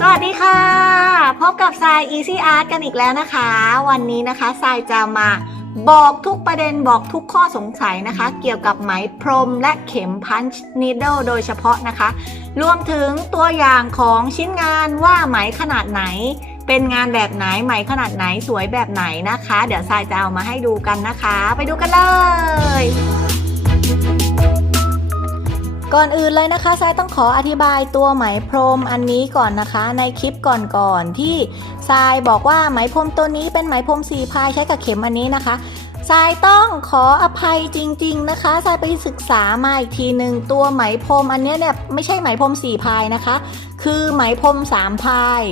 สวัสดีค่ะ พบกับทราย Easy Art กันอีกแล้วนะคะ วันนี้นะคะทรายจะมาบอกทุกประเด็นบอกทุกข้อสงสัยนะคะ เกี่ยวกับไหมพรมและเข็ม Punch Needle โดยเฉพาะนะคะ รวมถึงตัวอย่างของชิ้นงานว่าไหมขนาดไหน เป็นงานแบบไหนไหมขนาดไหนสวยแบบไหนนะคะ เดี๋ยวทรายจะเอามาให้ดูกันนะคะ ไปดูกันเลย ก่อนอื่นเลยนะคะทรายต้องขออธิบายตัวไหมพรมอันนี้ก่อนนะคะ ในคลิปก่อนๆที่ทรายบอกว่าไหมพรมตัวนี้เป็นไหมพรมสีพายใช้กับเข็มอันนี้นะคะทรายต้องขออภัยจริง ๆนะคะทรายไปศึกษามาอีกทีหนึ่งตัวไหมพรมอันเนี้ยเนี่ยไม่ใช่ไหมพรมสี่พายนะคะ คือไหมพรมสามพาย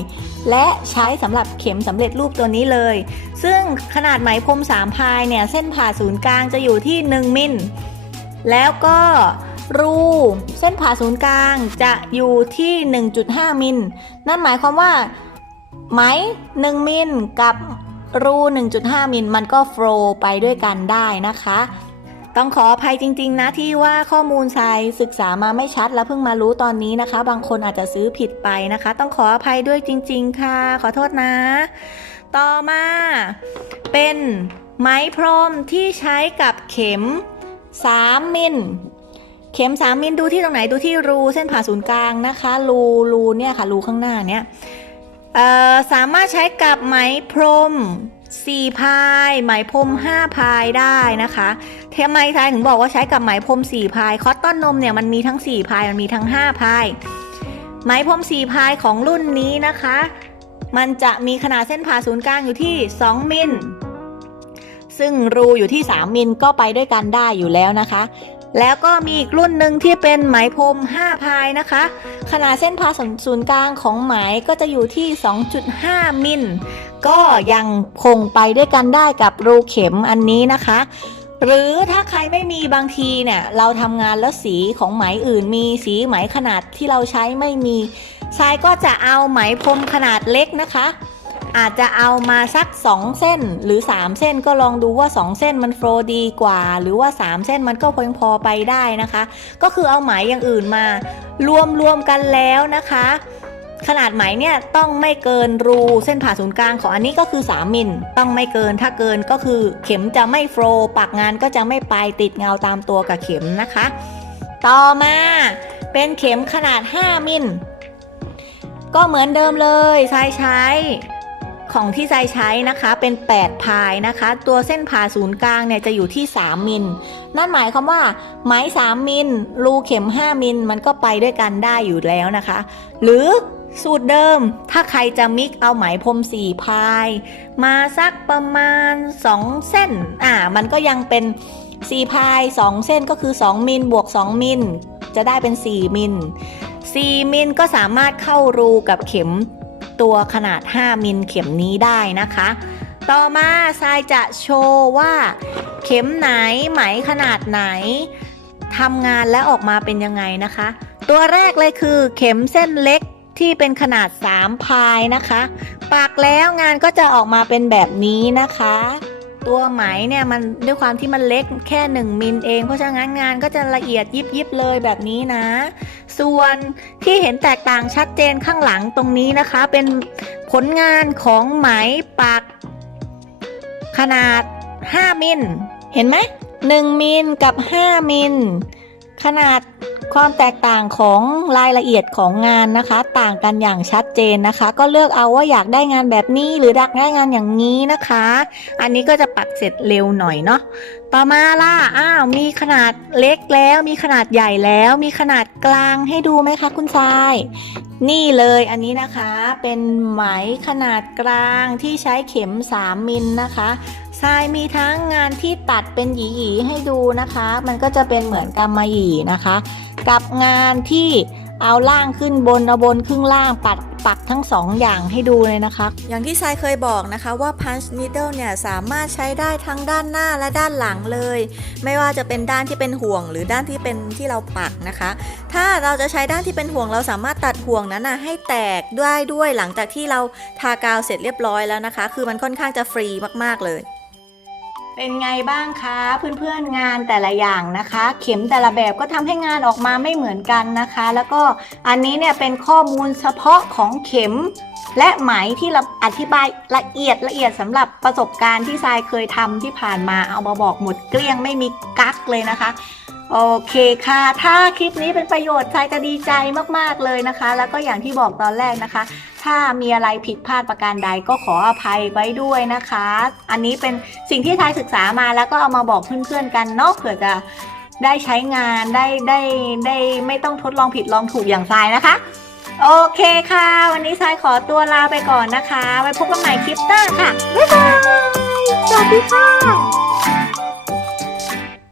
และใช้สำหรับเข็มสำเร็จรูปตัวนี้เลย ซึ่งขนาดไหมพรมสามพายเนี่ยเส้นผ่าศูนย์กลางจะอยู่ที่ 1 มิลแล้วก็ รูเส้นผ่าศูนย์กลางจะอยู่ที่ 1.5 มิล นั่นหมายความว่าไหม 1 มิลกับรู 1.5 มิลมันก็โฟล์ไปด้วยกันได้นะคะ ต้องขออภัยจริง ๆ นะที่ว่าข้อมูลทรายศึกษามาไม่ชัดแล้วเพิ่งมารู้ตอนนี้นะคะ บางคนอาจจะซื้อผิดไปนะคะ ต้องขออภัยด้วยจริง ๆ ค่ะ ขอโทษนะ ต่อมาเป็นไม้พรมที่ใช้กับเข็ม 3 มิล เข็ม3มิลดูที่ตรงไหนดูที่รูเส้นผ่าศูนย์กลางนะคะ รูรูเนี่ยค่ะรูข้างหน้าเนี่ยสามารถใช้กับไหมพรม4พาย ไหมพรม5พายได้นะคะทำไมทายถึงบอกว่าใช้กับไหมพรม4พาย คอตตอนนมเนี่ยมันมีทั้ง4พาย มันมีทั้ง5พาย ไหมพรม4พายของรุ่นนี้นะคะ มันจะมีขนาดเส้นผ่าศูนย์กลางอยู่ที่ 2 มิล ซึ่งรูอยู่ที่ 3 มิลก็ไปด้วยกันได้อยู่แล้วนะคะ แล้วก็มีอีกรุ่นหนึ่งที่เป็นไหมพรม 5 พายนะคะ ขนาดเส้นผ่าศูนย์กลางของไหมก็จะอยู่ที่ 2.5 มิล ก็ยังคงไปด้วยกันได้กับรูเข็มอันนี้นะคะ หรือถ้าใครไม่มีบางทีเนี่ยเราทำงานแล้วสีของไหมอื่น มีสีไหมขนาดที่เราใช้ไม่มีทรายก็จะเอาไหมพรมขนาดเล็กนะคะ อาจจะเอามาสัก 2 เส้นหรือ 3 เส้นก็ลองดูว่า 2 เส้นมันโฟล์ดีกว่า หรือว่า 3 เส้นมันก็เพียงพอไปได้นะคะ ก็คือเอาไหมอย่างอื่นมารวมรวมกันแล้วนะคะ ขนาดไหมเนี่ยต้องไม่เกินรูเส้นผ่าศูนย์กลางของอันนี้ก็คือ 3 มิลต้องไม่เกินถ้าเกินก็คือเข็มจะไม่โฟลปักงานก็จะไม่ไปติดเงาตามตัวกับเข็มนะคะ ต่อมาเป็นเข็มขนาด 5 มิลก็เหมือนเดิมเลยทรายใช้ ของที่ทรายใช้นะคะเป็น 8 พายนะคะ ตัวเส้นผ่าศูนย์กลางเนี่ยจะอยู่ที่ 3 มิล นั่นหมายความว่าไม้3มิล รูเข็ม 5 มิล มันก็ไปด้วยกันได้อยู่แล้วนะคะ หรือสูตรเดิม ถ้าใครจะมิกเอาไหมพรม4พาย มาสักประมาณ 2 เส้น อ่า มันก็ยังเป็น4พาย 2 เส้นก็คือ 2 มิลบวก 2 มิล จะได้เป็น 4 มิล 4 มิลก็สามารถเข้ารูกับเข็ม ตัวขนาด 5 มิลเข็มนี้ได้นะคะ ต่อมาทรายจะโชว์ว่าเข็มไหนไหมขนาดไหนทำงานและออกมาเป็นยังไงนะคะ ตัวแรกเลยคือเข็มเส้นเล็กที่เป็นขนาด 3 พายนะคะปักแล้วงานก็จะออกมาเป็นแบบนี้นะคะ ตัวไหมเนี่ยมันด้วยความที่มันเล็กแค่ 1 มิลเอง เพราะฉะนั้นงานก็จะละเอียดยิบยิบๆเลยแบบนี้นะ ส่วนที่เห็นแตกต่างชัดเจนข้างหลังตรงนี้นะคะ เป็นผลงานของไหมปัก ขนาด 5 มิลเห็นไหม1มิลกับ 5 มิลขนาด ความแตกต่างของรายละเอียดของงานนะคะ ต่างกันอย่างชัดเจนนะคะ ก็เลือกเอาว่าอยากได้งานแบบนี้หรืออยากได้งานอย่างนี้นะคะ อันนี้ก็จะปักเสร็จเร็วหน่อยเนาะต่อมาล่ะอ้าวมีขนาดเล็กแล้ว มีขนาดใหญ่แล้ว มีขนาดกลางให้ดูไหมคะ คุณทราย นี่เลยอันนี้นะคะเป็นไหมขนาดกลางที่ใช้เข็ม 3 มิลนะคะ ทรายมีทั้งงานที่ตัดเป็นหยีๆให้ดูนะคะ มันก็จะเป็นเหมือนกำมะหยี่นะคะ กับงานที่เอาล่างขึ้นบนเอาบนครึ่งล่างปัดปักทั้งสองอย่างให้ดูเลยนะคะ อย่างที่ทรายเคยบอกนะคะว่า punch needle เนี่ยสามารถใช้ได้ทั้งด้านหน้าและด้านหลังเลย ไม่ว่าจะเป็นด้านที่เป็นห่วง หรือด้านที่เป็นที่เราปักนะคะ ถ้าเราจะใช้ด้านที่เป็นห่วงเราสามารถตัดห่วงนั้นนะให้แตกด้วยด้วยหลังจากที่เราทากาวเสร็จเรียบร้อยแล้วนะคะ คือมันค่อนข้างจะฟรีมากๆเลย เป็นไงบ้างคะเพื่อนๆงานแต่ละอย่างนะคะ เข็มแต่ละแบบก็ทำให้งานออกมาไม่เหมือนกันนะคะ แล้วก็อันนี้เนี่ยเป็นข้อมูลเฉพาะของเข็ม และไหมที่เราอธิบายละเอียดละเอียดสำหรับประสบการณ์ที่ทรายเคยทำที่ผ่านมาเอามาบอกหมดเกลี้ยงไม่มีกักเลยนะคะโอเคค่ะ ถ้าคลิปนี้เป็นประโยชน์ทรายจะดีใจมากๆเลยนะคะ แล้วก็อย่างที่บอกตอนแรกนะคะ ถ้ามีอะไรผิดพลาดประการใดก็ขออภัยไว้ด้วยนะคะ อันนี้เป็นสิ่งที่ทายศึกษามาแล้วก็เอามาบอกเพื่อนๆกันเนาะเผื่อจะได้ใช้งานได้ได้ได้ไม่ต้องทดลองผิดลองถูกอย่างทรายนะคะ โอเคค่ะ วันนี้ทรายขอตัวลาไปก่อนนะคะ ไว้พบกันใหม่คลิปหน้าค่ะบ๊ายบายสวัสดีค่ะ